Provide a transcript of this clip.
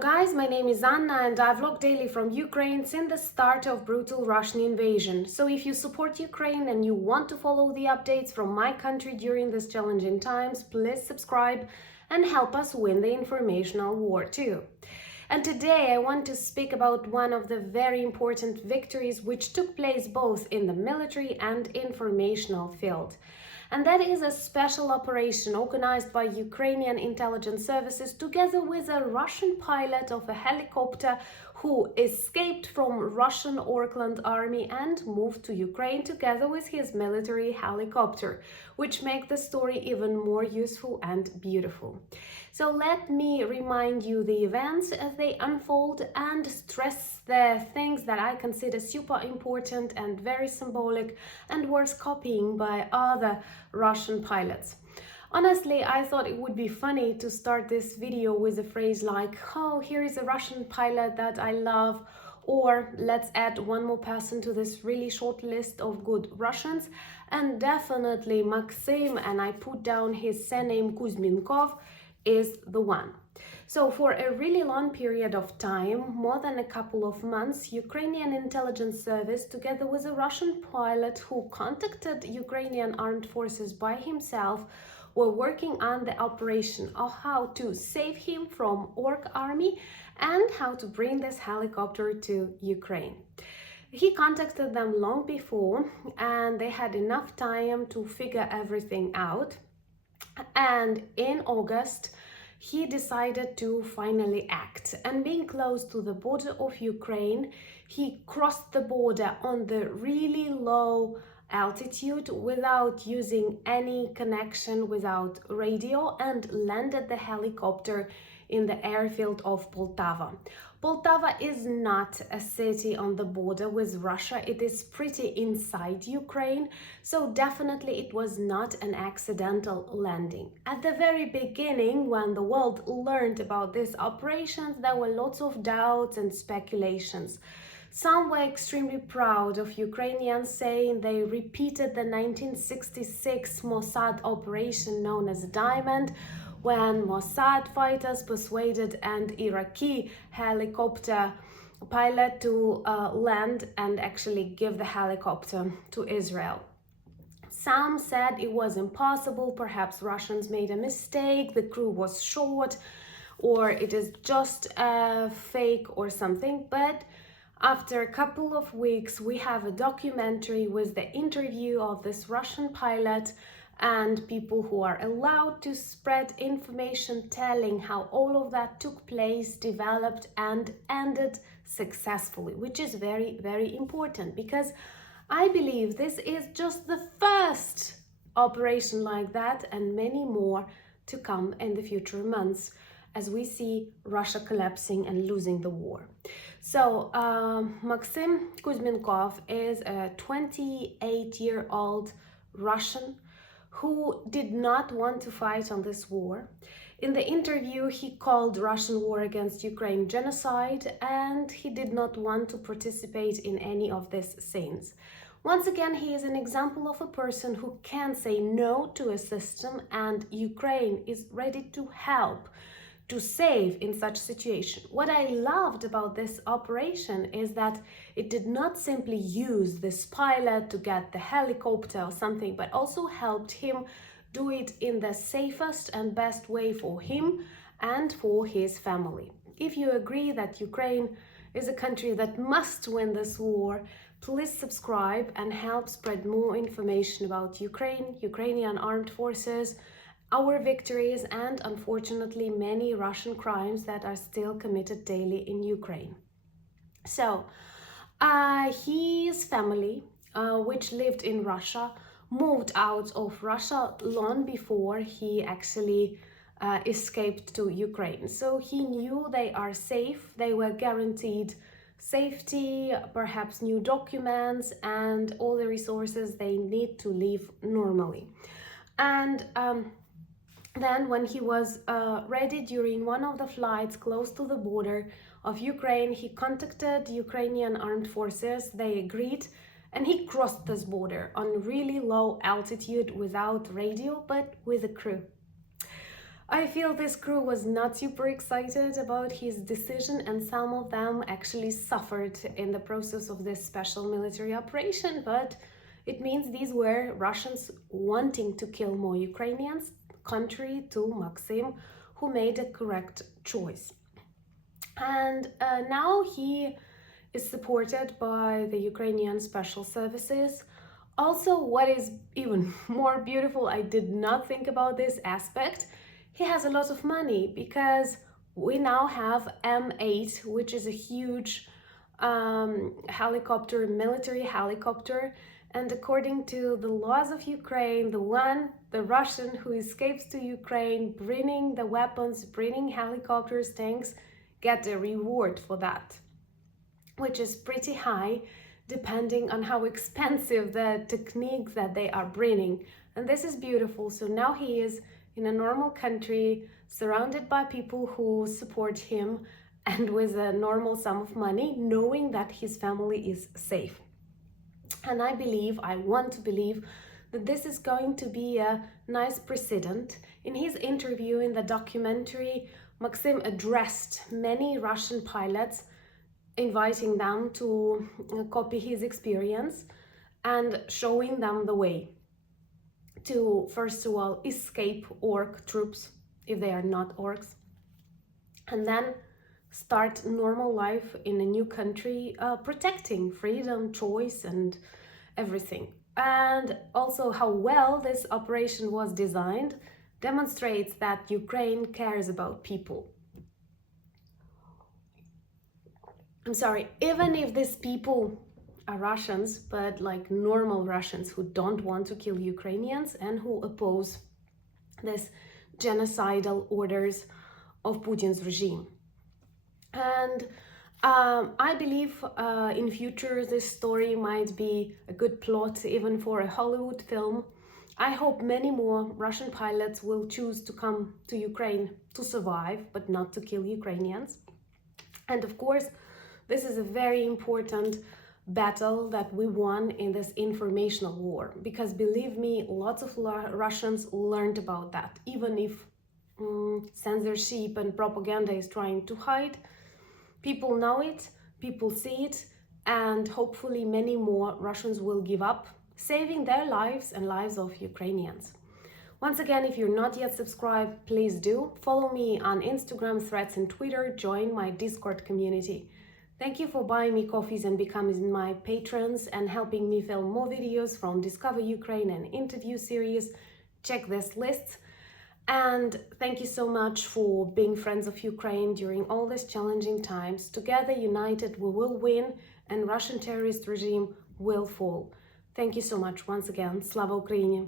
Hello guys, my name is Anna and I vlog daily from Ukraine since the start of brutal Russian invasion. So if you support Ukraine and you want to follow the updates from my country during these challenging times, please subscribe and help us win the informational war too. And today I want to speak about one of the very important victories which took place both in the military and informational field. And that is a special operation organized by Ukrainian intelligence services together with a Russian pilot of a helicopter who escaped from Russian Orkland army and moved to Ukraine together with his military helicopter, which make the story even more useful and beautiful. So let me remind you the events as they unfold and stress the things that I consider super important and very symbolic and worth copying by other Russian pilots. Honestly, I thought it would be funny to start this video with a phrase like, oh, here is a Russian pilot that I love, or let's add one more person to this really short list of good Russians, and definitely Maxim, and I put down his surname Kuzminkov, is the one. So for a really long period of time, more than a couple of months, Ukrainian intelligence service, together with a Russian pilot who contacted Ukrainian armed forces by himself, were working on the operation of how to save him from Ork army and how to bring this helicopter to Ukraine. He contacted them long before and they had enough time to figure everything out. And in August, he decided to finally act, and being close to the border of Ukraine, he crossed the border on the really low altitude without using any connection, without radio, and landed the helicopter in the airfield of Poltava. Poltava is not a city on the border with Russia. It is pretty inside Ukraine, so definitely it was not an accidental landing. At the very beginning, when the world learned about these operations, there were lots of doubts and speculations. Some were extremely proud of Ukrainians, saying they repeated the 1966 Mossad operation known as Diamond, when Mossad fighters persuaded an Iraqi helicopter pilot to land and actually give the helicopter to Israel. Some said it was impossible, perhaps Russians made a mistake, the crew was short, or it is just a fake or something. But after a couple of weeks, we have a documentary with the interview of this Russian pilot and people who are allowed to spread information telling how all of that took place, developed and ended successfully, which is very, very important, because I believe this is just the first operation like that and many more to come in the future months as we see Russia collapsing and losing the war. So Maxim Kuzminkov is a 28-year-old Russian who did not want to fight on this war. In the interview, he called Russian war against Ukraine genocide, and he did not want to participate in any of these scenes. Once again, he is an example of a person who can say no to a system, and Ukraine is ready to help, to save in such situation. What I loved about this operation is that it did not simply use this pilot to get the helicopter or something, but also helped him do it in the safest and best way for him and for his family. If you agree that Ukraine is a country that must win this war, please subscribe and help spread more information about Ukraine, Ukrainian armed forces, our victories, and unfortunately many Russian crimes that are still committed daily in Ukraine. So his family, which lived in Russia, moved out of Russia long before he actually escaped to Ukraine. So he knew they are safe, they were guaranteed safety, perhaps new documents and all the resources they need to live normally. And then when he was ready during one of the flights close to the border of Ukraine, he contacted Ukrainian armed forces, they agreed, and he crossed this border on really low altitude without radio, but with a crew. I feel this crew was not super excited about his decision, and some of them actually suffered in the process of this special military operation, but it means these were Russians wanting to kill more Ukrainians, contrary to Maxim, who made a correct choice. And now he is supported by the Ukrainian special services. Also, what is even more beautiful, I did not think about this aspect, he has a lot of money because we now have MI-8, which is a huge helicopter, military helicopter. And according to the laws of Ukraine, the Russian who escapes to Ukraine, bringing the weapons, bringing helicopters, tanks, get a reward for that, which is pretty high, depending on how expensive the technique that they are bringing. And this is beautiful. So now he is in a normal country, surrounded by people who support him and with a normal sum of money, knowing that his family is safe. And I want to believe that this is going to be a nice precedent. In his interview in the documentary, Maxim addressed many Russian pilots, inviting them to copy his experience and showing them the way to, first of all, escape orc troops if they are not orcs, and then start normal life in a new country, protecting freedom, choice, and everything. And also how well this operation was designed demonstrates that Ukraine cares about people. I'm sorry, even if these people are Russians, but like normal Russians who don't want to kill Ukrainians and who oppose this genocidal orders of Putin's regime. And I believe in future this story might be a good plot even for a Hollywood film. I hope many more Russian pilots will choose to come to Ukraine to survive, but not to kill Ukrainians. And of course, this is a very important battle that we won in this informational war, because believe me, lots of Russians learned about that, even if censorship and propaganda is trying to hide. People know it, people see it, and hopefully many more Russians will give up, saving their lives and lives of Ukrainians. Once again, if you're not yet subscribed, please do. Follow me on Instagram, Threads, and Twitter. Join my Discord community. Thank you for buying me coffees and becoming my patrons and helping me film more videos from Discover Ukraine and interview series. Check this list. And thank you so much for being friends of Ukraine during all these challenging times. Together, united, we will win and Russian terrorist regime will fall. Thank you so much once again. Slava Ukraini!